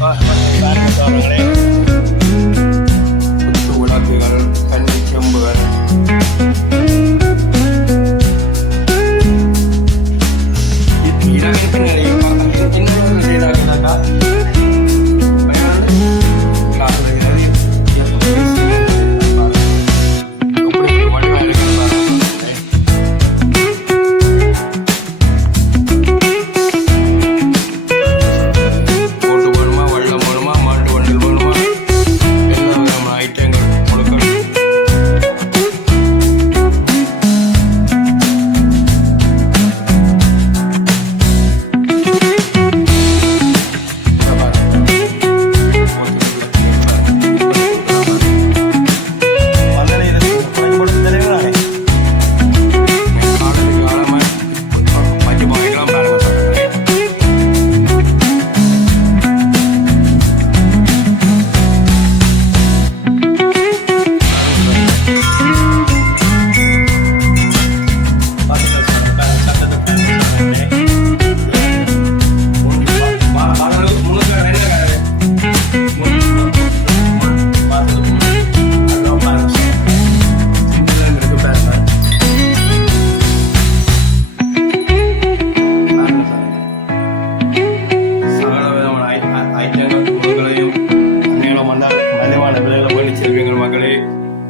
பாருங்க பாருங்க சோழங்களே, விளக்குகள், தண்ணி செம்புகள்,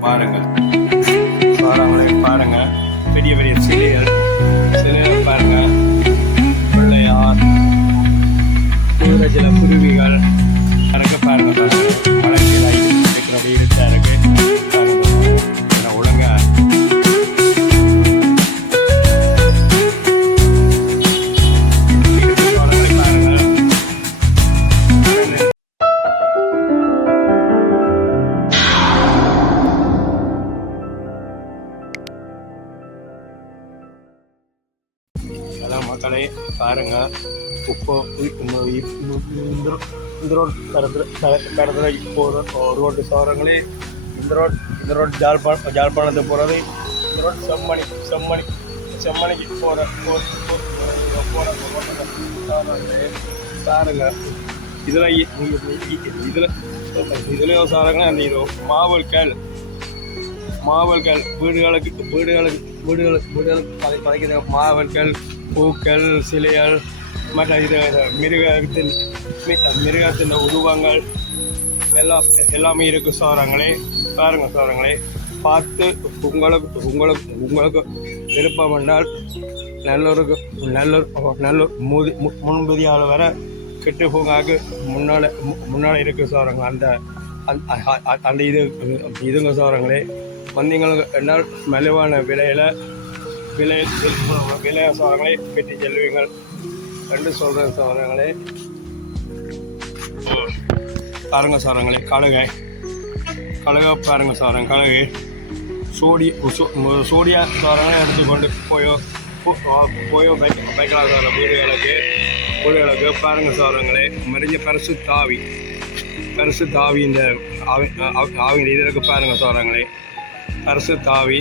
பாருங்க சோழங்களே, பாருங்க பெரிய பெரிய சிலைகள் பாருங்க, பிள்ளையார், சில குருவிகள் பாருங்க பாருங்க மலையில இருக்கிற இருட்டா இருக்கு ஒழுங்க மக்களே பாருங்க. இப்போ இந்த ரோடு கடத்துல போகிற ரோட்டு சோரங்களே, இந்த ரோடு ஜாழ்ப்பாணத்தை போகிறது, இந்த ரோடு செம்மணிக்கு போகிற பாருங்க. இதுலேயும் சாரங்களே அந்த இது மாவல்கள் வீடுகளுக்கு பதைக்கிற மாவல்கள், பூக்கள், சிலைகள், மற்ற இது மிருகத்தின் உருவங்கள் எல்லாமே இருக்கு சோரங்களே. பாருங்க சோரங்களே, பார்த்து உங்களுக்கு விருப்பம் என்றால் நல்லூர் முன்பதியால் வர கெட்டு பூங்காக்கு முன்னால் இருக்கு சோரங்க. அந்த இதுங்க சோரங்களே வந்தீங்களுக்கு என்னால் மலிவான விலையை சோரங்களே பெற்று செல்வீங்கள் என்று சொல்கிற சோரங்களே. பாருங்க சோரங்களே, கழுகை பாருங்க சோரங்க, கழுகை சூடியா சோரங்களே எடுத்துக்கொண்டு போயோ பைக்கலாம் சோற வீடுகளுக்கு பாருங்க சோரங்களே. மறிஞ்ச பரிசு தாவி இந்த ஆவின் இதற்கு பாருங்க சோரங்களே, பரிசு தாவி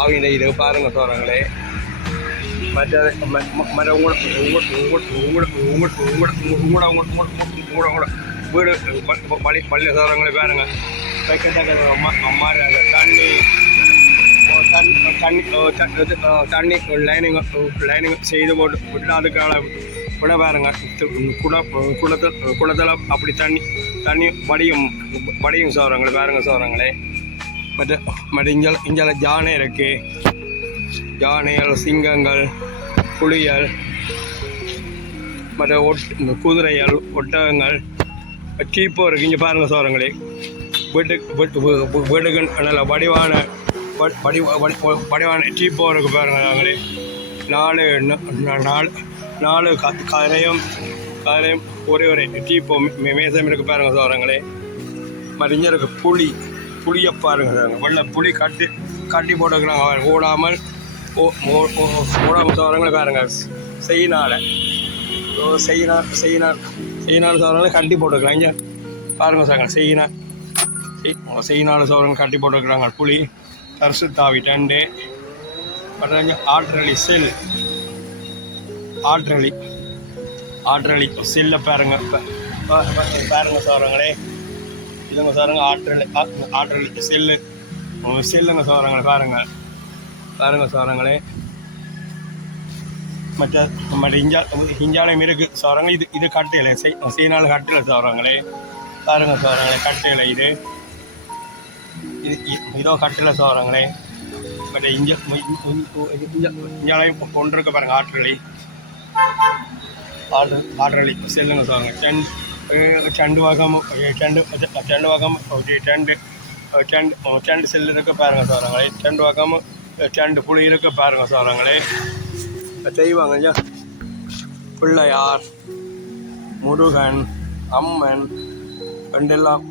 ஆவின் இது பாருங்க சோரங்களே. மற்ற வீடு பள்ளி சோரங்களே பாருங்க. தண்ணி லைனிங் செய்து போட்டு விட்டு அதுக்கான விட பாருங்க. குளத்தில் அப்படி தண்ணி வடியும் சோரங்களே பாருங்க சோரங்களே. மற்ற இஞ்சால யானை இருக்கு, யானைகள், சிங்கங்கள், புலிகள், மற்ற குதிரைகள், ஒட்டகங்கள், சீப்போ இருக்கு. இங்கே பாருங்க சோரங்களே, வீட்டுக்கு நல்ல வடிவான சீப்போ இருக்கு பாருங்க. நாங்களே நாலு கரையும் ஒரே டீப்போ மேசம் இருக்கு பாருங்க சோரங்களே. மறிஞருக்கு புளியை பாருங்க சார், வெள்ளை புளி கட்டி போட்டுக்கிறாங்க. அவர் ஓடாமல் சோரங்களை பாருங்க. செய்யினால சோரங்களை கட்டி போட்டுக்கிறாங்க. இங்கே பாருங்க சார், செய்யினால சோரங்களை கட்டி போட்டுக்கிறாங்க. புளி தரிசு தாவி டண்டு ஆற்றலி ஆற்றலி சில்ல பாருங்க பாருங்க சோரங்களே. இதுங்க சாருங்க ஆற்றலி செல்லு செல்லுங்க சோரங்களே. பாருங்க சோரங்களே. மற்ற இஞ்சாலையும் இருக்குது சோரங்க. இது கட்டையில சீனாலும் கட்டில சோரங்களே. பாருங்க சோரங்களே, கட்டையில இது இதோ கட்டில சோரங்களே. மற்ற இஞ்சாலையும் கொண்டிருக்க பாருங்க ஆற்றலி செல்லுங்க சோரங்க. செண்டு வகம் செண்டு செல்லு இருக்க பாருங்க சோரங்களே. செண்டு வகம் செண்டு புளி இருக்க பாருங்க சோரங்களே. செய்வாங்க பிள்ளையார், முருகன், அம்மன் ரெண்டெல்லாம்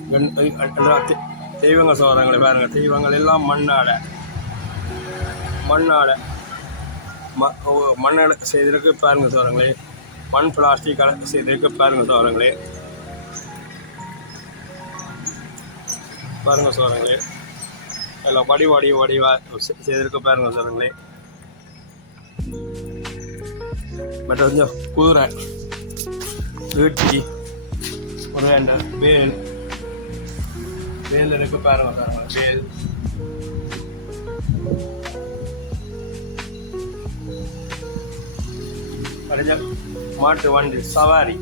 தெய்வங்க சோதரங்களை பாருங்க. தெய்வங்கள் எல்லாம் மண்ணாட செய்திருக்கு பாருங்க சோதரங்களே. மண் பிளாஸ்டிக் செய்திருக்கு பாருங்க சோதரங்களே. பாருங்க சோதரங்களே. எல்லாம் வடிவா செய்திருக்கு பாருங்க சோதரங்களே. மற்ற கொஞ்சம் குதிரை, ஈட்டி, ஒரு வேல் இருக்கு பாருங்க. வேல் மாட்டு வண்டி சவாரி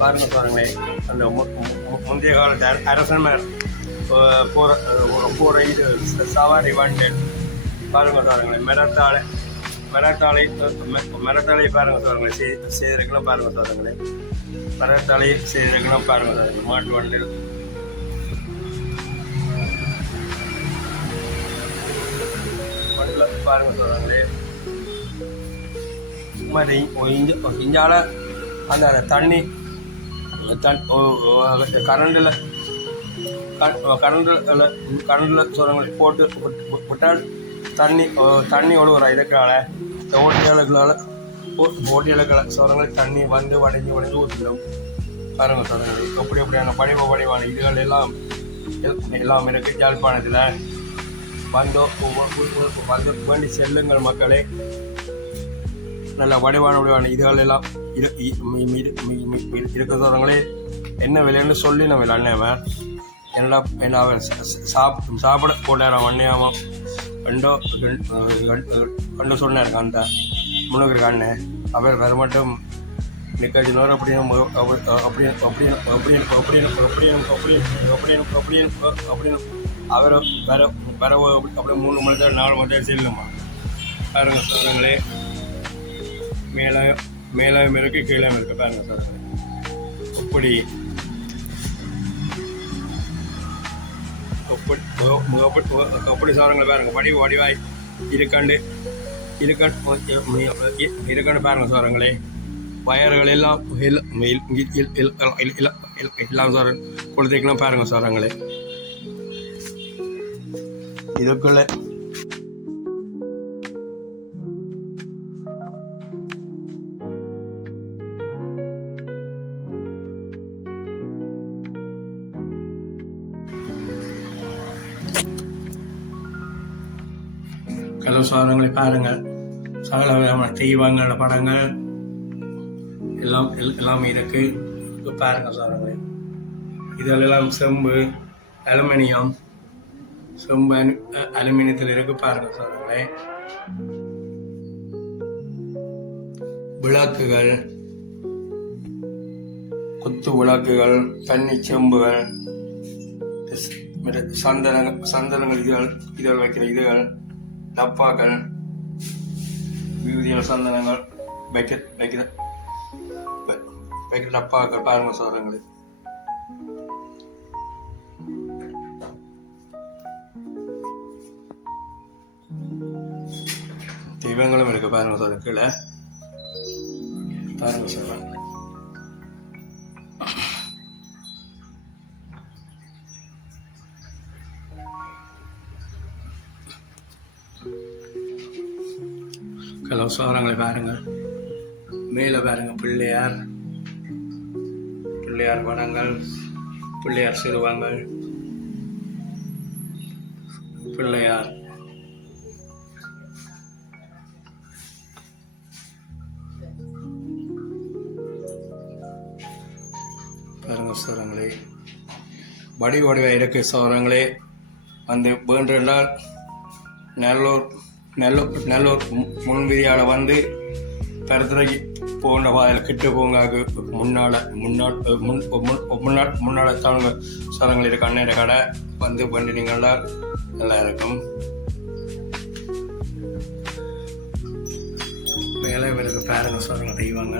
பாருங்களே. அந்த முந்தைய காலத்து அரசன்மார் போற இது சவாரி வண்டி பாருங்களே. மரத்தாழை பாருங்க சோதரங்களே. செய்திருக்கலாம் பாருங்க சோதரங்களே. மரத்தாழை செய்திருக்கலாம் பாருங்க சோதரங்களே. மாட்டு வண்டில் பாருங்க சோதரங்களே. இஞ்சால அந்த தண்ணி கரண்டில் சோதரங்களை போட்டு விட்டால் தண்ணி ஒழுகுறா. இதுக்கால ஓட்டிகளுக்கால சோதரங்களை தண்ணி வந்து வடைஞ்சு ஊற்றிடும் பாருங்க சோதரங்களை. அப்படியான படிவான இதுகள் எல்லாம் இருக்கு யாழ்ப்பாணத்தில். வந்து வேண்டி செல்லுங்கள் மக்களே. நல்ல வடிவான இதுகள் எல்லாம் இருக்க சோதரங்களே. என்ன விலைன்னு சொல்லி நம்ம அண்ணன் என்ன சாப்பிட போட்டாராம் அண்ணையாமா. ரெண்டு சொன்னார் அந்த முன்னூறு அண்ணன். அவர் வேறு மட்டும் நிற்காச்சினோர் அப்படின்னு அவர் வேற அப்படியே 3 மணி நேரம் 4 மணி நேரம் செல்லுமா பாருங்க சோதரங்களே. மேலும் இருக்கு கீழே இருக்கு பாருங்க சோதரங்களே. அப்படி சோதரங்களை பாருங்க. வடிவாய் இருக்காண்டு பாருங்க சோதரங்களே. வயர்கள் எல்லாம் சோரன் குழந்தைக்கெல்லாம் பாருங்க சோதரங்களே. இதுக்குள்ள கலசாரங்களை பாருங்கள். சகல விதமான தெய்வங்கள படங்கள் எல்லாம் இருக்கு பாருங்க சாரங்களே. இதெல்லாம் செம்பு அலுமினியத்தில் இருக்கு பாருங்க சாரங்களே. விளக்குகள், குத்து விளக்குகள், தண்ணி செம்புகள், சந்தனங்கள் இதுகள் வைக்கிற இதுகள், டப்பாக்கள், விபூதிகள், சந்தனங்கள் வைக்கிற டப்பாக்கள் பாருங்க சோதரங்களே. தெய்வங்களும் இருக்கு பாருங்க சோதரன். கீழே பாருங்க சோதரன். கலசாரங்களை பாருங்கள். மேலே பாருங்க பிள்ளையார் படங்கள், பிள்ளையார் சிறுவங்கள், பிள்ளையார் பாருங்க சோரங்களே, வடிவாக இருக்கு சோரங்களே. வந்து வேண்டால் நல்லூர் முன்விதியால் வந்து பருத்துறைக்கு போன வாயில் கிட்ட போங்க. முன்னாள் தவங்க சோரங்கள் இருக்கு அண்ணன் கடை வந்து பண்ணினீங்கன்னா நல்லா இருக்கும். வேலை இருக்கு பாருங்க சோரங்க செய்வாங்க.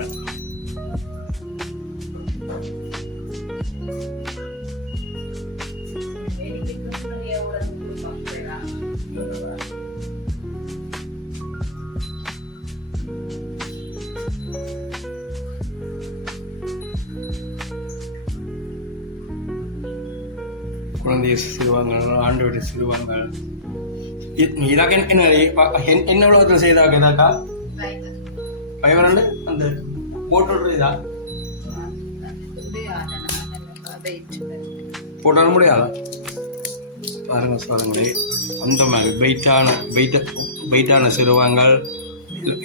குழந்தைய சிறுவாங்க, ஆண்டு வீட்டு சிறுவாங்க. இதாக என்ன உலகத்தில் செய்தாக்க இதாக்கா பயவரண்டு அந்த போட்டு இதா போட்டாலும் முடியாதா? பாருங்க சோதங்களே, அந்த மாதிரி வெயிட்டான சிறுவாங்கள்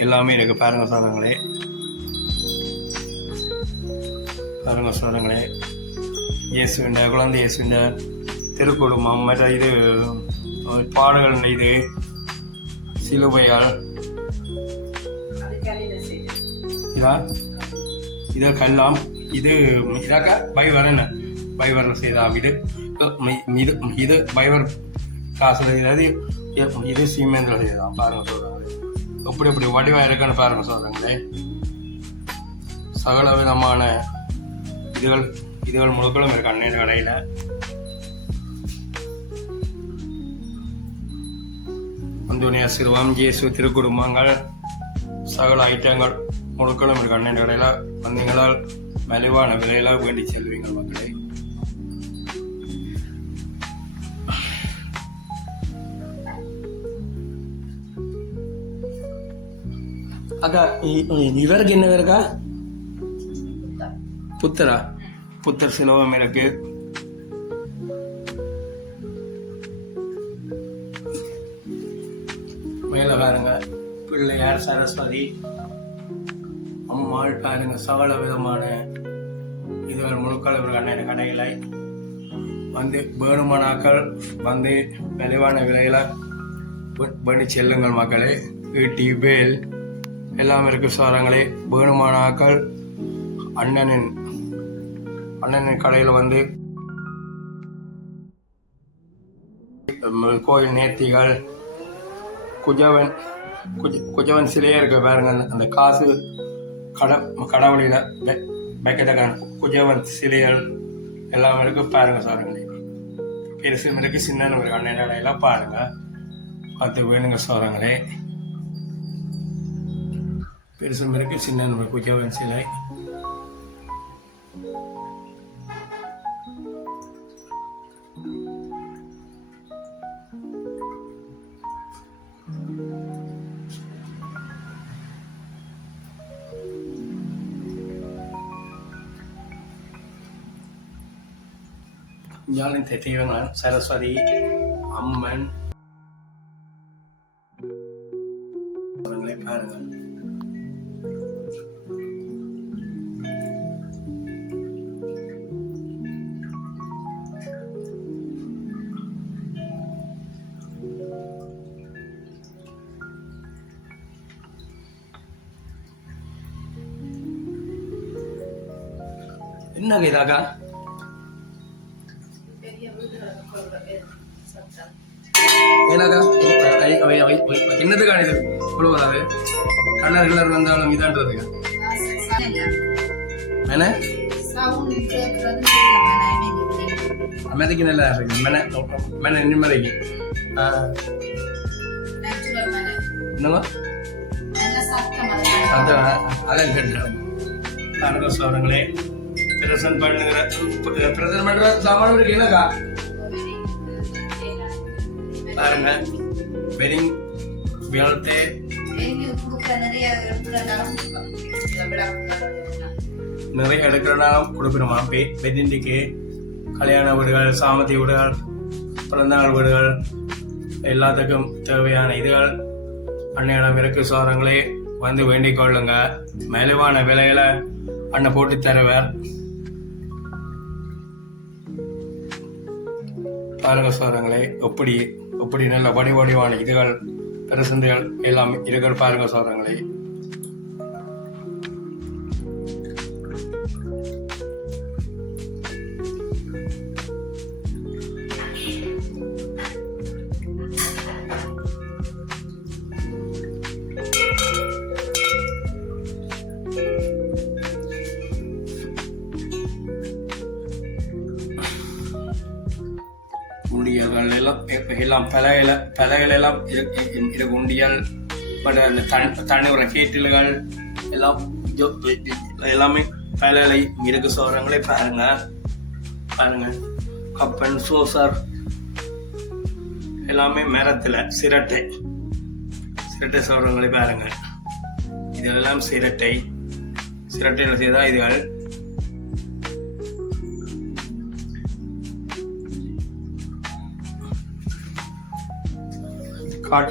எல்லாமே இருக்கு. பாருங்க சோதங்களே, பாருங்க சோதங்களே. இயேசுவின் குழந்தை இயேசுவின் திருக்குடும்பம் மற்ற இது பாடுகள் இது சிலுவையால் இதற்கெல்லாம் இது இதாக்க பைவர் செய்தாம். இது பைவர் காசுல செய்தாது. இது சீமேந்திர செய்தான். பாருங்க சொல்றாங்க எப்படி வடிவா இருக்குன்னு பாருங்க சொல்றாங்களே. சகல விதமான இதுகள் முழுக்களும் இருக்கு அண்ணன் கடையில. அந்தோனியா சிறுவம், இயேசு திருக்குடும்பங்கள், சகல ஐட்டங்கள் முழுக்களும் இருக்கு அண்ணன் கடையில. வந்தீங்களால் மலிவான விலையில வேண்டி செல்வீங்க மக்களே. அக்கா இவருக்கு என்ன இருக்கா? புத்தர் சிலவம் இருக்கு. மேல பாருங்க பிள்ளையார், சரஸ்வதி அம்மாள் பாருங்க. சகல விதமான இதுகள் முழுக்கள் அண்ணன் கடைகளை வந்து வேணுமானாக்கள் வந்து விளைவான விலையில பண்ணி செல்லுங்கள் மக்களே. ஈட்டி வேல் எல்லாம் இருக்கு சோரங்களே. வேணுமானாக்கள் அண்ணனின் கடையில் வந்து கோயில் நேர்த்திகள், குஜவன் சிலையே இருக்கு பாருங்க. அந்த காசு கடவுளில வைக்கத்தக்க குஜவன் சிலைகள் எல்லாம் இருக்கு பாருங்க சோரங்களே. பெருசும் இருக்கு சின்ன இருக்கு அண்ணன் கடையெல்லாம் பாருங்க, பார்த்து வேணுங்க சோரங்களே. பெருசும் இருக்கு சின்ன குஜவன் சிலை. யாழின் தெய்வங்கள் சரஸ்வதி அம்மன் பாருங்கள். என்ன இதாக்கா என்னதுக்கான இது வராது? கலர் வந்தாலும் இதான்றதுங்க என்ன அமெரிக்க நல்லா இருக்கு. நிம்மதிக்கு என்னவா அதான் கேட்டு சோரங்களே. பிரசன்ட் பண்ற சாமான் இருக்கு என்னக்கா பாருங்க. வெட்டிங் வியாழத்தை நிறைய எடுக்கிறனாலும் கொடுக்கணுமா? வெட்டிண்டிக்கு கல்யாண வீடுகள், சாமத்தி வீடுகள், பிறந்தநாள் வீடுகள் எல்லாத்துக்கும் தேவையான இதுகள் அன்னையிடம் இருக்கு சோரங்களே. வந்து வேண்டிக் கொள்ளுங்க. மலிவான விலையில அண்ணன் போட்டு தருவார். பாருங்க சோரங்களே, எப்படி எப்படி நல்ல வடிவான இதுகள் பெருசந்துகள் எல்லாம் இதுகள் பாருங்க சோரங்களே. உண்டியல்கள் எல்லாம் பலகைகள் எல்லாம் இருக்கு. உண்டியல் அந்த தண்ணீர் கேட்டில்கள் எல்லாம் எல்லாமே பலகை இருக்கு சோரங்களே. பாருங்க பாருங்க, கப்பன் சோசர் எல்லாமே மரத்துல சிரட்டை சோரங்களே. பாருங்க, இதெல்லாம் சிரட்டையில் செய்தா இதுகள்.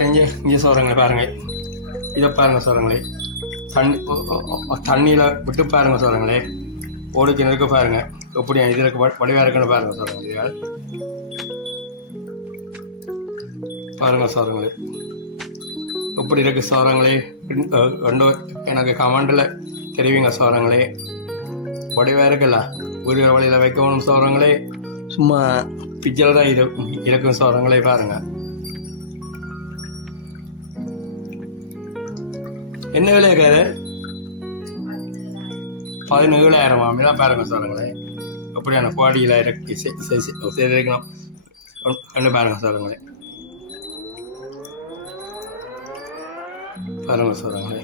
இங்கே சோரங்களே பாருங்க, இதை பாருங்க சோரங்களே. தண்ணியில் விட்டு பாருங்க சோரங்களே. ஓடுக்கு நெருக்க பாருங்க, எப்படி இதற்கு வடிவாக இருக்குன்னு பாருங்க சோரங்களே. இதுகள் பாருங்க சோரங்களே, எப்படி இருக்கு சோரங்களே. எனக்கு கமெண்டில் தெரிவிங்க சோரங்களே. வடிவாக இருக்குல்ல, ஒரு வழியில் வைக்கணும் சோரங்களே. சும்மா பிச்சில் தான் இருக்கும் சோரங்களே. பாருங்க, என்ன விலை இருக்காது? 17,000 அப்படிதான் பாருங்க சோரங்களே. அப்படியான குவாடியில் இருக்கணும் என்ன பாருங்க சோரங்களே. பாருங்க சோரங்களே,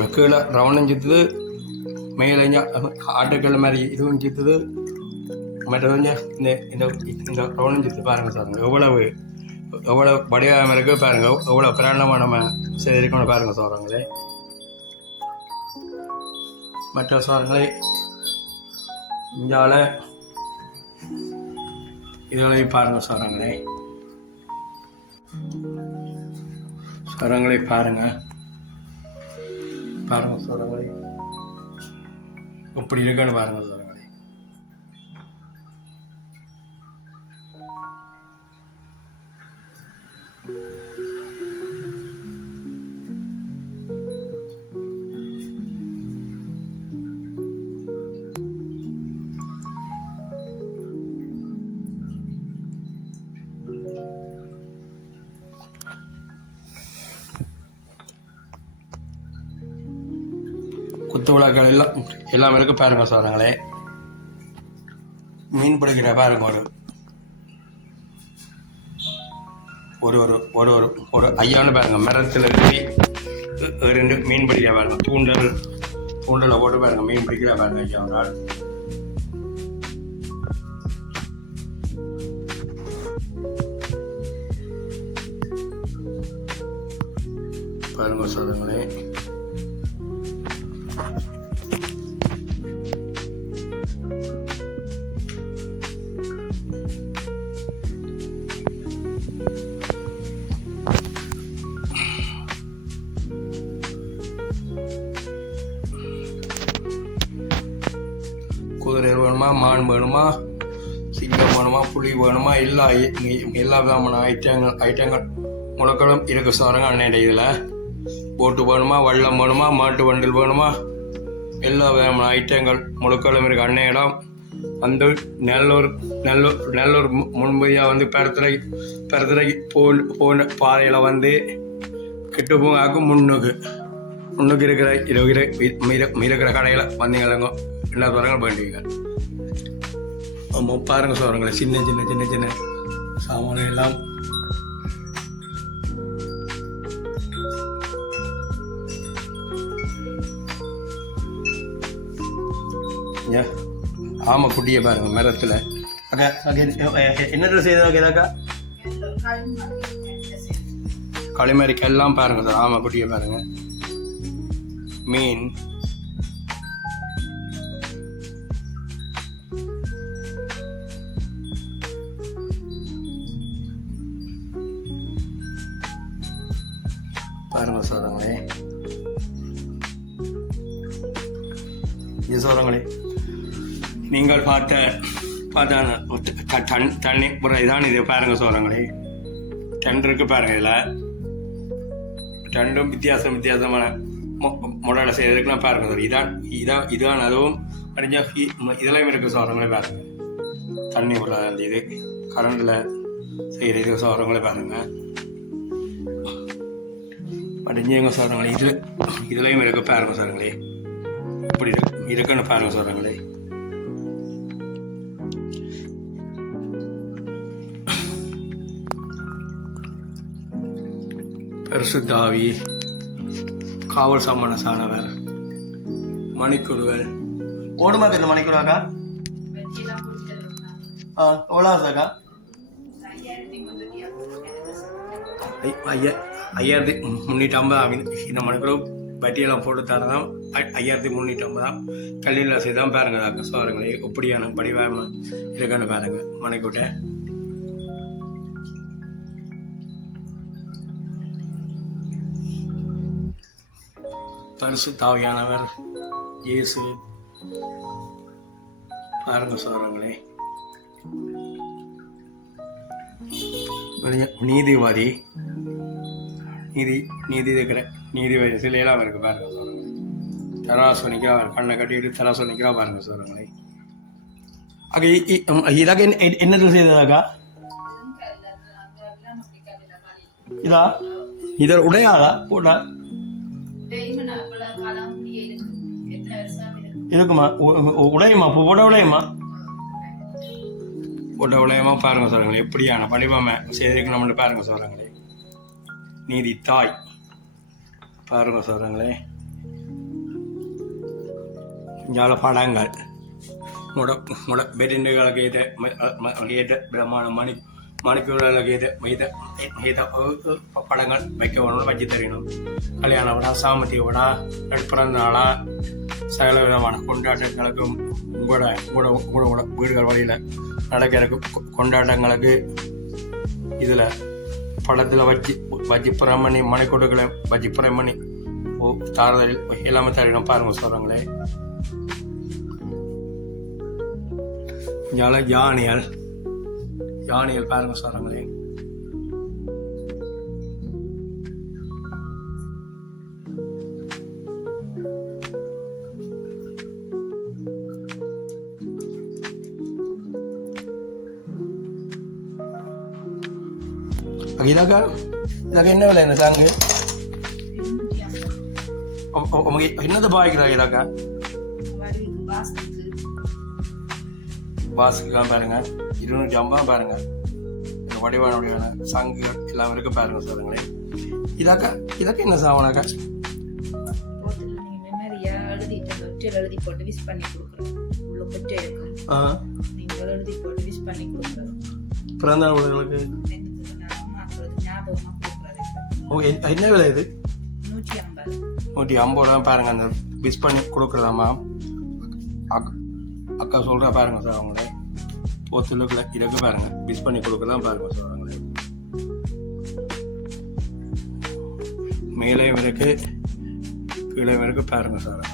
மெக்கீழ ரவுண்டும் சுற்றுது, மேலே ஆட்டுக்கள் மாதிரி இதுவும் சுற்றுது, மற்றது இந்த ரவுண்டும் சுற்று. பாருங்க சோரங்களே, எவ்வளோ வடிவாக இருக்கு பாருங்க, எவ்வளோ பிராண்டமாக நம்ம செய்திருக்கணும் பாருங்க சோரங்களே. மற்ற சோரங்களே இந்தியாவில் இதெல்லாம் பாருங்க சோரங்களே. பாருங்க சோரங்களே, எப்படி இருக்குன்னு பாருங்க சோரங்களே. குத்து விளக்குகள் எல்லாம் இருக்கு பாருங்க சோரங்களே. மீன் பிடிக்கிற பாருங்க, ஒரு ஒரு ஒரு ஒரு ஒரு ஐயான்னு பாருங்க, மரத்தில் இருந்து மீன் பிடிக்கிற பாருங்க. தூண்டலை போட்டு பாருங்க, மீன் பிடிக்கிற பாருங்க ஐயா ஒரு ஆள். பாருங்க சோரங்களே, குதிரை வேணுமா, மான் வேணுமா, சிங்கம் வேணுமா, புலி வேணுமா, எல்லா விதமான ஐட்டங்கள் முழக்களும் இருக்கு சோரங்க. அன்னைய இதில் போட்டு வேணுமா, வள்ளம் வேணுமா, மாட்டு வண்டில் வேணுமா, எல்லா விதமான ஐட்டங்கள் முழுக்களும் இருக்கு அன்னையிடம். அந்த நல்லூர் முன்பதியாக வந்து பெருத்துறை போன பாதையில் வந்து கிட்டுப்பூங்காக்கும் முன்னுக்கு இருக்கிற கடையில் வந்தீங்க எல்லா சோரங்களும் வேண்டுவீங்க. ஆமாம் பாருங்க சோரங்களை, சின்ன சாமான எல்லாம் ஆமாம். குட்டியை பாருங்க மரத்தில். என்னத்தில் செய்தாக்கா களிமறிக்கெல்லாம் பாருங்க சார். ஆமாம், குட்டியை பாருங்க. மீன் பாருங்க சோரங்களே. இது சோரங்களே, நீங்கள் பார்த்த பார்த்தா தண்ணி ஒரு இதான் இது பாருங்க சோழங்களே. டெண்ட் இருக்கு பாருங்க. இதில் ரெண்டும் வித்தியாசமான முறையில் செய்யறதுக்குலாம் பாருங்க சார். இதான் அதுவும் அடிஞ்சா இதெல்லாம் இருக்கு சோழங்களே பாருங்க. தண்ணி உள்ள அந்த இது கரண்டில் செய்கிற இது சோழங்களே பாருங்க. அடிஞ்சவங்க சோழங்களே இதுலையும் இருக்க பாருங்க சாருங்களே. இப்படி இருக்குன்னு பாருங்க சோழங்களே. பரிசுத்தாவி, காவல் சம்மன சாணவர், மணிக்குருவல் ஓடுமா தெரியல. மணிக்குருவாக்கா எவ்வளோ சாக்கா? 5350. இந்த மணிக்குரு வட்டியெல்லாம் போட்டு தரதான் 5350. கல்லில் செய்தான் பாருங்க சோழங்களே. எப்படியான படிவாம இருக்குன்னு பாருங்க மணிக்கூட்ட. பரிசுத்தாவியானவர் இயேசு பாருங்க சோழங்களே. நீதிவாதி நீதி இருக்கிற நீதிவாதி சிலையெல்லாம் இருக்கு பாருங்க சோழங்களே. தராசு நிற்கிறா கண்ணை கட்டிட்டு தராசு நிற்கிறா பாருங்க சோழங்களே. இதாக என்னது செய்ததாக்கா? இதை உடையாளா போட்டா இருக்குமா? உடையுமா? போட உடையுமா? போட்ட உடையமா பாருங்க சொல்லுங்களேன். எப்படியான படிவாம செய்திருக்கணும்னு பாருங்க சொல்றாங்களே. நீதி தாய் பாருங்க சொல்றாங்களே. ஜால படங்கள் பெருண்டுகளுக்கு பிரமாண மணிக்கூட படங்கள் வைக்க வேணும்னு வச்சு தெரியணும். கல்யாண விழா, சாமத்திய விழா, பிறந்த நாளா, சகல விதமான கொண்டாட்டங்களுக்கும் உங்களோட வீடுகள் வழியில் நடக்கிறதுக்கு கொண்டாட்டங்களுக்கு இதில் படத்தில் வச்சு பிரமணி மணிக்கூடுகளை வச்சு பிரமணி தாறுதல் எல்லாமே தரணும் பாருங்க சொல்கிறாங்களே. யானைகள் பாருங்க சொல்றாங்களே. இதாக்கா என்ன விலை? என்ன சாங்கு என்னது பாய்க்கிறா? இதாக்கா பாஸ்க்குலாம் பாருங்க 250 பாருங்க. வடிவான சங்குகள் எல்லாம் இருக்கு பாருங்க சொல்லுங்களே. இதாக்கா என்ன சாவனாக்கா? எழுதி போட்டு விஷ் பண்ணி கொடுக்குறோம். உள்ள கொட்டை இருக்கும், நீங்கள் எழுதி போட்டு விஷ் பண்ணி கொடுக்குறோம். பிறந்த நாளுக்கு ஞாபகமா கொடுக்குறது. என்ன விலை இது? 150. 150 பாருங்க. அந்த விஷ் பண்ணி கொடுக்குறதாம்மா அக்கா சொல்றா பாருங்க சார். அவங்களே போத்துலுக்குள்ள இருக்கு பாருங்க. விஷ் பண்ணி கொடுக்குறதான் பாருங்க சார். அவங்களே மேலே இருக்கு கீழே இருக்கு பாருங்க சார்.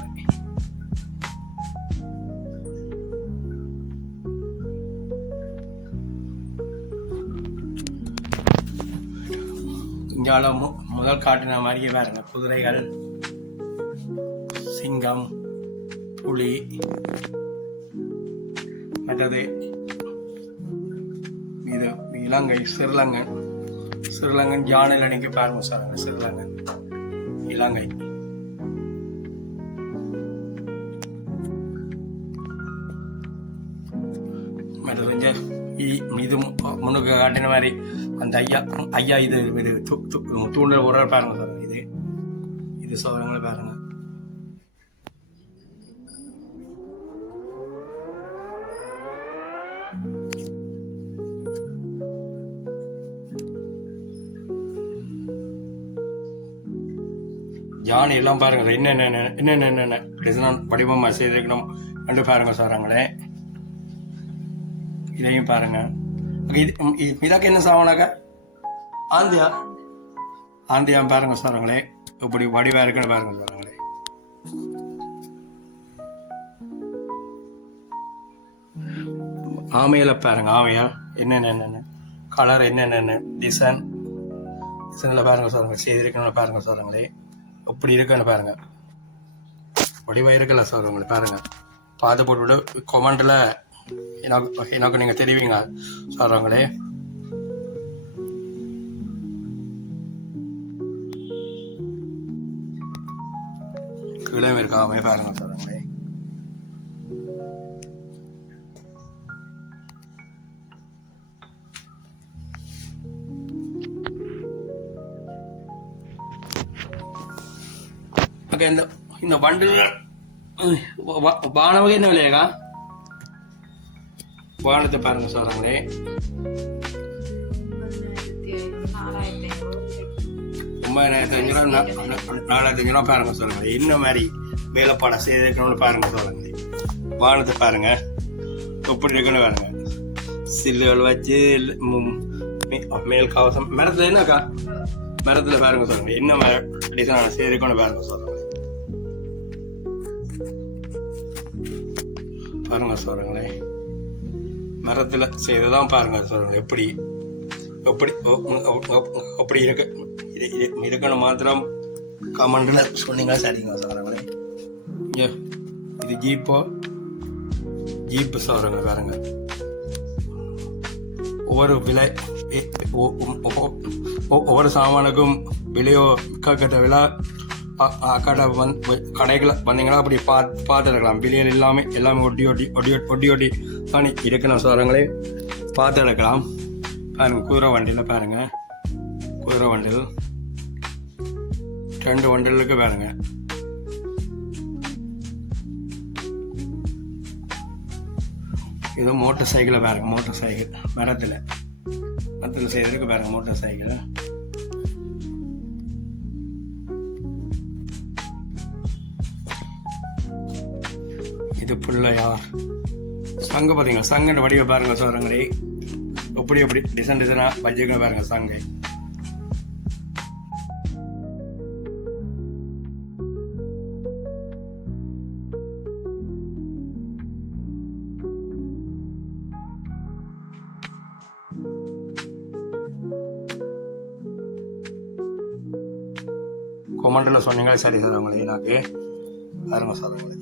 இங்கால முதல் காட்டின மாதிரியே பாருங்க. குதிரைகள், சிங்கம், புலி, மற்றது இது இலங்கை ஸ்ரீலங்கன் யானையில் அன்னைக்கு பாருங்க சார். ஸ்ரீலங்கன் இலங்கை மற்றது இது முன்னுக்கு காட்டின மாதிரி அந்த ஐயா இது தூண்டல் ஒரு பாருங்க சார். இது சோதனைகளை பாருங்க. யானை எல்லாம் பாருங்க. என்னென்ன டிசைன் வடிவமா செய்திருக்கணும் ரெண்டு பாருங்க சாராங்களே. இதையும் பாருங்க. இதாக்க என்ன சாவனாக்கா? ஆந்தியா பாருங்க சாராங்களே. இப்படி வடிவா இருக்குன்னு பாருங்க சாராங்களே. ஆமையில் பாருங்க, ஆமையா என்னென்ன கலர், என்னென்ன டிசைனில் பாருங்க சொல்லுங்கள், செய்திருக்கணும்னு பாருங்க சொல்லுங்களே, எப்படி இருக்குன்னு பாருங்க, வடிவாக இருக்குல்ல சொல்லுங்களே பாருங்க. பார்த்து போட்டு கொமெண்டில் எனக்கு நீங்கள் தெரிவிங்க சொல்கிறவங்களே. கீழே இருக்காமே பாருங்க சொல்கிறவங்களே. ஓகே, இந்த பண்டில் பான வகை என்ன விலையாக்கா? பானத்தை பாருங்க சொல்றாங்களே. 9,500 ரூபா பாருங்க சொல்லுங்க. என்ன மாதிரி வேலைப்பாடம் செய்திருக்கணும்னு பாருங்க சொல்லுங்க. வானத்தை பாருங்க எப்படி இருக்குன்னு பாருங்க. சில்லுகள் வச்சு மேல் கவசம் மரத்துல என்னக்கா, மரத்துல பாருங்க சொல்லுங்க. என்ன டிசைன் செய்திருக்கணும்னு பாருங்க சொல்லுங்க. பாருங்க சொல்றீங்களே, மரத்துல செய்ததான் பாருங்க சொல்றேன். எப்படி எப்படி அப்படி இருக்கு இருக்கணும் மாத்திரம் கமெண்ட்ல சொன்னீங்க சரிங்க சொல்றேங்களே. இது ஜீப்பு சொல்றேங்க பாருங்க. ஒவ்வொரு விலை ஒவ்வொரு சாமானுக்கும் விலையோ கட்ட விலை கடைகளை வந்தீங்களா அப்படி பார்த்துருக்கலாம். விலையில் எல்லாமே ஒட்டி தானே இருக்கணும் சொல்றங்களே, பார்த்து எடுக்கலாம். பாருங்க குதிரை வண்டியில் பாருங்க, குதிரை வண்டில் 2 வண்டிலுக்கு பாருங்க. இது மோட்டர் சைக்கிளை பாருங்க, மோட்டர் சைக்கிள் மரத்தில் செய்யறதுக்கு பாருங்க மோட்டர் சைக்கிள். இது பிள்ளையார் சங்கு பார்த்தீங்களா, சங்குன்ற வடிவை பாருங்க சொல்றங்களே. எப்படி டிசைனா வச்சுக்கணும் பாருங்க சங்கை. கொமெண்ட்ல சொன்னீங்களா சரி சொல்றவங்களே. எனக்கு பாருங்க சொல்றவங்களே.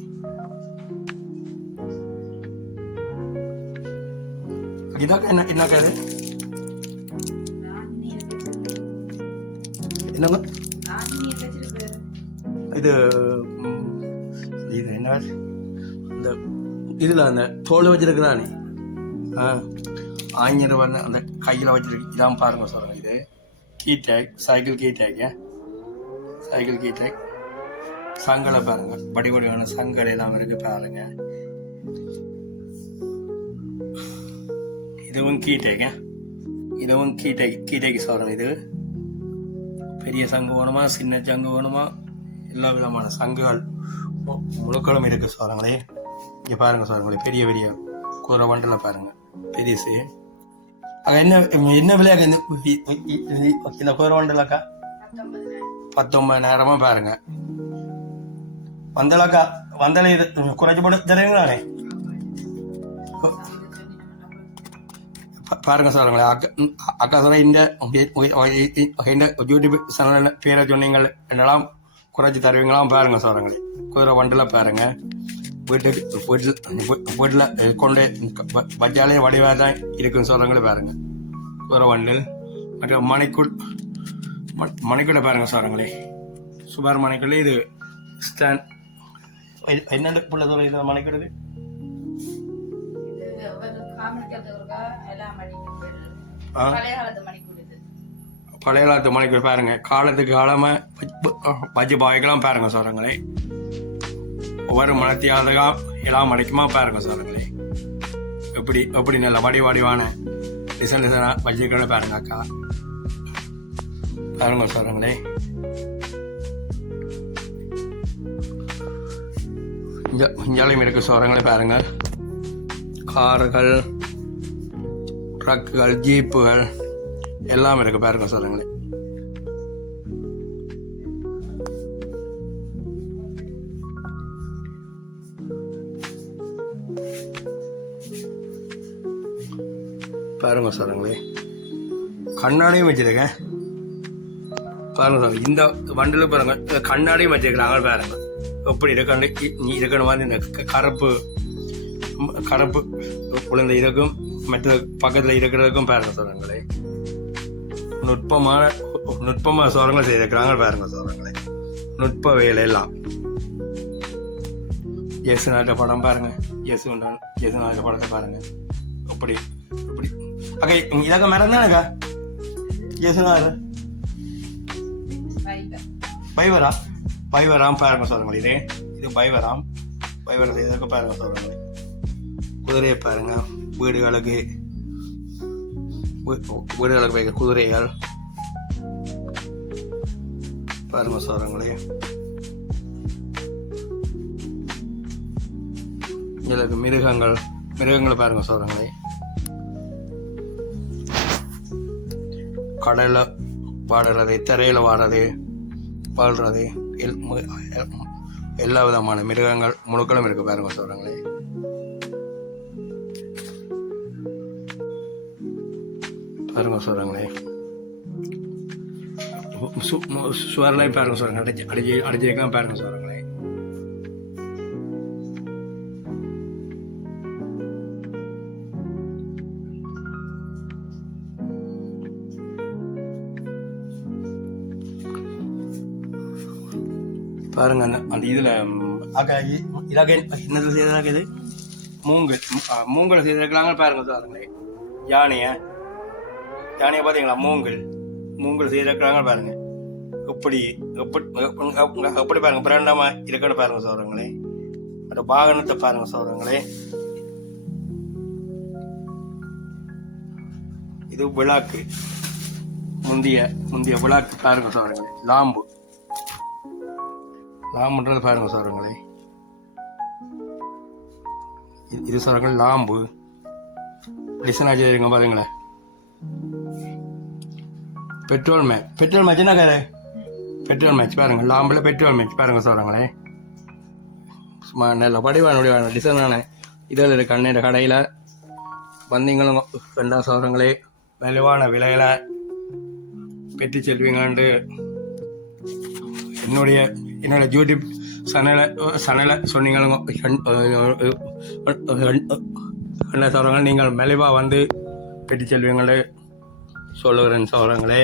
இதாக்கா என்னக்கா இது என்னங்க, இது இது என்ன இந்த இதுல அந்த தோல் வச்சிருக்கிறானே, ஆஞ்சர் வந்து அந்த கையில வச்சிருக்கு. இதான் பாருங்க சொல்றேன். இது key tag, cycle key tag, cycle key tag. சங்கலை பாருங்க, வடிவடிவான சங்கல் எல்லாம் இருக்கு பாருங்க. இதுவும் கீட்டேங்க, இதுவும் கீட்டேக்கு சொல்றேன். இது பெரிய சங்கு வேணுமா, சின்ன சங்கு வேணுமா, எல்லா விதமான சங்குகள் முழுக்களும் இருக்கு சொல்றாங்களே. இங்க பாருங்க சொல்றாங்களே, பெரிய பெரிய கூரை வண்டல பாருங்க பெருசு. என்ன விலையாக இந்த கூரை வண்டலாக்கா? 19,000 பாருங்க. வந்தலாக்கா வந்தல இது குறைச்சி போட்டு தருவீங்களானே பாருங்க சொல்லுங்களேன். அக்கா சொல்ல இந்த யூடியூப் சேனல் பேரை சொன்னீங்க என்னெல்லாம் குறைச்சி தருவீங்களாம் பாருங்க சொல்லுங்களே. குதிரை வண்டில் பாருங்க, வீட்டில் கொண்டு வச்சாலே வடிவாக தான் இருக்குன்னு சொல்றவங்களே பாருங்க. குதிரை வண்டில் மற்றும் மணிக்கூட பாருங்க சொல்றங்களே. சுமார் மணிக்கூட இது ஸ்டாண்ட் என்னென்ன புள்ள சொல்ல இது மணிக்கூட பழைய காலத்து மணிக்கூட பாருங்க. காலத்துக்கு காலமா பஜ்ஜி பாய்க்கெல்லாம் பாருங்க சொல்றங்களே. ஒவ்வொரு மனத்தியாவதா எல்லாம் மணிக்குமா பாருங்க சொல்றங்களே. எப்படி நல்ல வடிவான டிசைனா பஜ்ஜிகளை பாருங்க அக்கா பாருங்க சொல்றங்களே. இஞ்சாலையும் இருக்கு சொல்றங்களே பாருங்க. கார்கள், ட்ரக்குகள், ஜீப்புகள் எல்லாம் இருக்கு பாருங்க சொல்லுங்களேன். பாருங்க சோரங்களே, கண்ணாடியும் வச்சிருக்கேன் பாருங்க சார். இந்த வண்டில் பாருங்க கண்ணாடியும் வச்சிருக்கிறாங்க பாருங்க. எப்படி இருக்காண்டு இருக்கணும் மாதிரி இந்த கருப்பு குழந்தை இருக்கும், மற்ற பக்கத்தில் இருக்கிறதுக்கும் பாருங்க சோரங்களே. நுட்பமான சோரங்கள் செய்திருக்கிறாங்க பாருங்க சோரங்களே. நுட்ப வேலை எல்லாம். இயேசுநாத படம் பாருங்க, இயேசுநாத படத்தை பாருங்க. அப்படி இப்படி அக்கா இதாக மரம் தானேக்கா இயேசுநாதர் பைவராம் பாருங்க சோரங்களே. இது பைவரம் செய்ததுக்கு பாருங்க சோரங்களே. குதிரையை பாருங்க, வீடுகளுக்கு வைக்க குதிரைகள் பாருங்க சோரங்களே. இதுக்கு மிருகங்கள் பாருங்க சோரங்களே. கடல்ல வாடுறது, தரையில வாழ்றது எல்லா விதமான மிருகங்கள் முழுக்களும் இருக்கு பாருங்க சோரங்களே. பாருங்க சோரங்களே. சுவரலையும் பாருங்க சோரங்களே. அடிச்சிருக்கலாம் பாருங்க சோரங்களே. பாருங்க அந்த இதுல இதாக என்னது செய்யறதாக இது மூங்கல் செய்திருக்கிறாங்க பாருங்க சோரங்களே. யானையை பாத்தீங்களா, மூங்கல் செய்திருக்கிறாங்க பாருங்க. எப்படி பாருங்க பிரண்டமா இருக்குன்னு பாருங்க சோரங்களே. அந்த வாகனத்தை பாருங்க சோரங்களே. இது விளக்கு, முந்திய விளக்கு பாருங்க சோரங்களே. லாம்புன்றது பாருங்க சோரங்களே. இது சோரங்கள் லாம்பு லிசன் ஆச்சு பாருங்களேன். பெட்ரோல் மேட்ச் என்ன கதை? பெட்ரோல் மேட்ச் பாருங்க, லாம்பில் பெட்ரோல் மேட்ச் பாருங்க சோரங்களே. சும்மா நல்ல படிவான டிசைனான இதில் இருக்க அண்ணன் கடையில் வந்தீங்களும் ரெண்டாம் சோரங்களே விளைவான விலையில பெற்று செல்வீங்கன்ட்டு என்னோட யூடியூப் சேனலை சொன்னீங்களும் என்ன சோரங்கள் நீங்கள் மெலிவாக வந்து பெற்று செல்வீங்கன்னு சொல்லுகிறேன் சோரங்களே.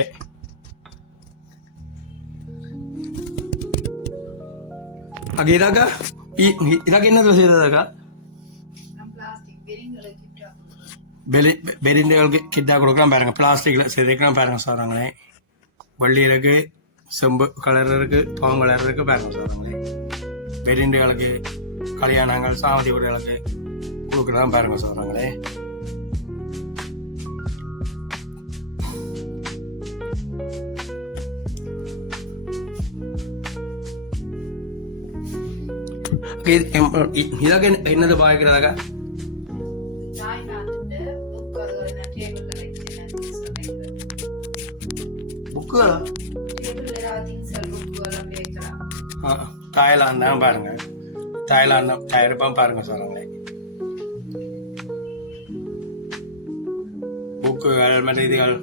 இதாக்கா என்னது செய்ததாக்கா? பெரிண்டுகளுக்கு கிட்டா கொடுக்கலாம் பாருங்க. பிளாஸ்டிக்ல செய்திருக்கலாம் பாருங்க சோரங்களே. வெள்ளி இருக்கு, செம்பு கலர் இருக்கு, பாவம் கலர் இருக்கு பாருங்க சோரங்களே. பெரிண்டுகளுக்கு கல்யாணங்கள் சாமதி வீடுகளுக்கு கொடுக்கலாம் பாருங்க சோரங்களே. இதாக என்னது பாய்க்கிறதாக? புக்கு தாய்லாந்து பாருங்க, தாயிரப்பா பாருங்க சோரங்களே. புக்குகள் மற்ற இதுகள்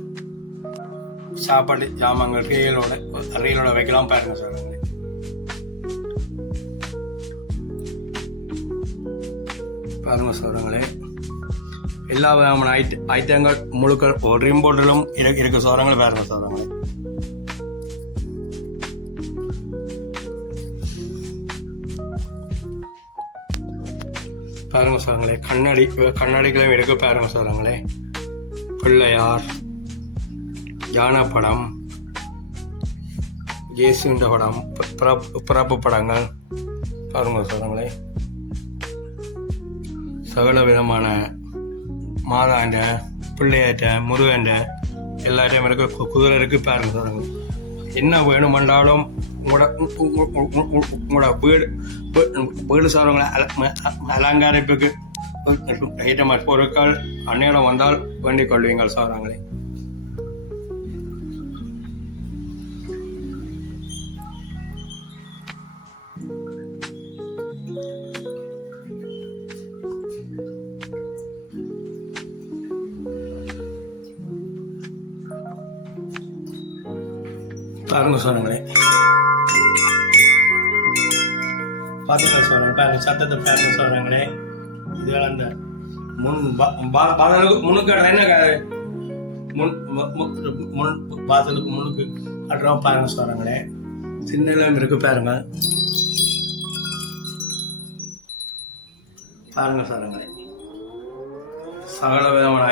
சாப்பாடு ஜாமான்கள் ரயிலோட வைக்கலாம் பாருங்க சோரங்களே. பாருங்க சோரங்களே. எல்லா விதமான ஐட்டங்கள் முழுக்க ஒரு ரிம்போர்ட்டிலும் இருக்க சோரங்கள் பாருங்க சோரங்களே. பாருங்க சோரங்களே. கண்ணாடிகளும் இருக்கு பாருங்க சோரங்களே. பிள்ளையார், யானை படம், ஜேசுண்ட படம், பிறப்பு படங்கள் பாருங்க சோரங்களே. சகல விதமான மாதாண்ட, பிள்ளையாட்ட, முருகண்ட எல்லாத்தையும் இருக்கு. குதிரை இருக்கு பாருங்க சோரங்களே. என்ன வேணுமென்றாலும் உங்களோட வீடு சோரங்களை அலங்காரிப்புக்கு ஐட்டமாக பொருட்கள் அந்நேரம் வந்தால் வேண்டிக் கொள்வீங்கள் சோரங்களே. பாருங்க சோழங்களே, பார்த்தீங்களா சோழங்க, பாருங்க சத்தத்தை பாருங்க சோழங்களே. இதெல்லாம் அந்த பாதலுக்கு முன்னுக்கு என்ன முன் பாதலுக்கு முன்னுக்கு கட்டுறோம் பாருங்க சோழங்களே. சின்ன இருக்கு பாருங்க, பாருங்க சோழங்களே. சகல விதமான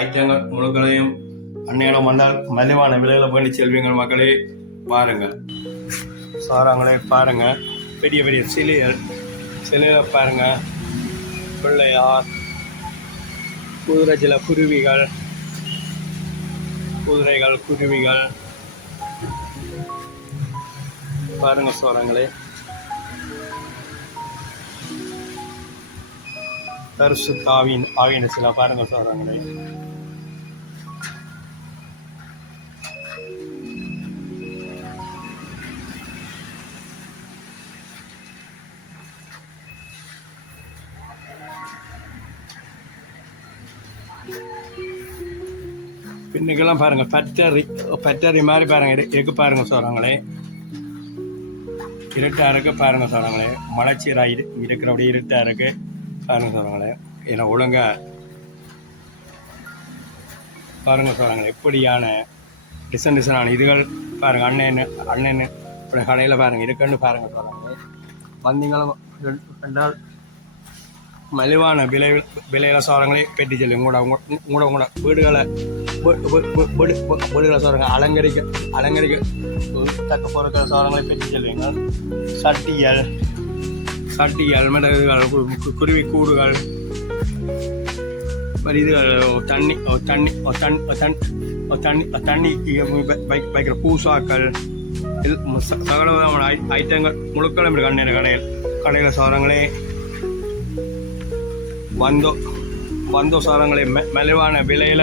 ஐட்டங்கள் முழுக்களையும் அந்நேரம் வந்தால் மலிவான விலையில வேண்டி செல்வீங்கள் மக்களே. பாருங்க சாராங்களே, பாருங்க பெரிய பெரிய சிலையை பாருங்க. பிள்ளையார், குதிரை, சில குருவிகள், குதிரைகள், குருவிகள் பாருங்க சோழங்களே. தரிசு ஆவின சில பாருங்க சோழங்களே. பின்னுக்கெல்லாம் பாருங்க பட்டரி மாதிரி பாருங்க இருக்கு பாருங்க சோழங்களே. இருட்டா இருக்கு பாருங்க சோழங்களே. மலைச்சீரா இருக்கிறபடி இருட்டா இருக்கு பாருங்க சோழங்களே. ஏன்னா ஒழுங்கா பாருங்க சோழங்களே. எப்படியான டிசைனான இதுகள் பாருங்க. அண்ணன் இப்படி கடையில் பாருங்க இருக்குன்னு பாருங்க சோழங்களே. வந்தீங்களும் ரெண்டால் மலிவான விலையில சோழங்களே பெட்டி செல்லு. உங்களோட வீடுகளை சோழங்க அலங்கரிக்க தக்க பொருட்கள் சோழங்களை பெட்டி செல்வீங்க. சட்டிகள் மிளகுகள், குருவி கூடுகள், இதுகள், தண்ணி வைக்கிற பூசாக்கள், சகல விதமான ஐட்டங்கள் முழுக்களும் இருக்கு கடையில் சோழங்களே. வந்தோ சாரங்களை மலிவான விலையில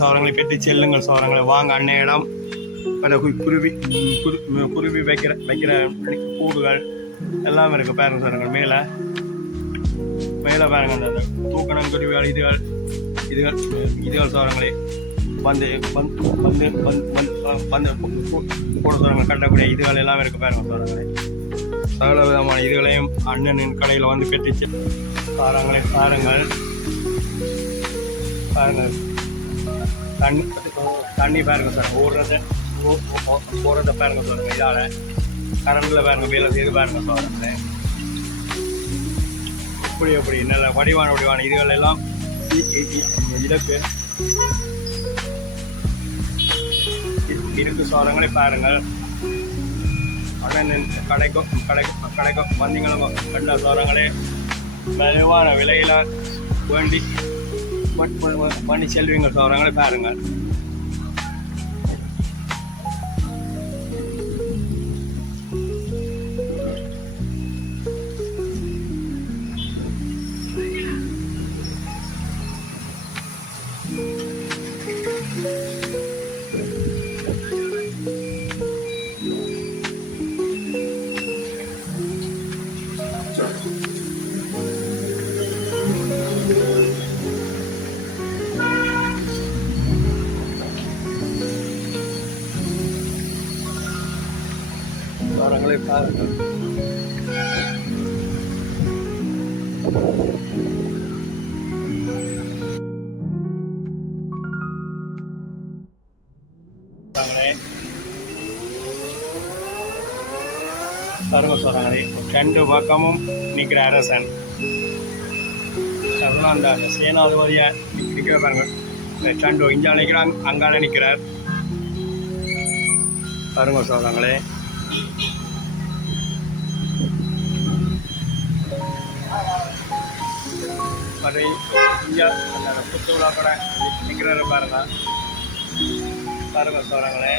சாரங்களை பெற்று செல்லுங்கள் சாரங்களை. வாங்க அன்னையிடம் குருவி வைக்கிற கூடுகள் எல்லாம் இருக்கு பாருங்க சாரங்கள். மேலே பாருங்க அந்த தூக்கணம் குருவிகள், இதுகள் சாரங்களே. வந்து கூட சாரங்கள் கட்டக்கூடிய இதுகள் எல்லாம் இருக்கு பாருங்க சாரங்களே. சகல விதமான இதுகளையும் அண்ணனின் கடையில் வந்து பெற்றுச்சு பாருங்களே. பாருங்கள் தண்ணி பாருங்க சார் ஓடுறத பாருங்க சொல்லுங்க. இதால கரண்டில் பாருங்க வேலை செய்து பாருங்க சொல்லுங்களே. எப்படி நல்ல வடிவான இதுகள் எல்லாம் இருக்கு சோழங்களே. பாருங்கள் அண்ணன் கடைக்கும் வந்தீங்களும் கண்ட சோழங்களே. மலிவான விலையில வேண்டி செல்வீங்க சோழங்களே. பாருங்கள் சோழங்களே. பாருங்கள் பாருங்க சோழங்களே. ரெண்டு பக்கமும் நிற்கிற அரசன் அதெல்லாம் அந்த சேனாதிபதியா நிற்கிற பாருங்க. ரெண்டு இஞ்சால நிற்கிறாங்க, அங்கால நிற்கிறார் பாருங்க சோழங்களே. మరి அந்த புத்துவிழா கூட நிற்கிறாரு பாருங்க. பாருங்க சோழங்களே.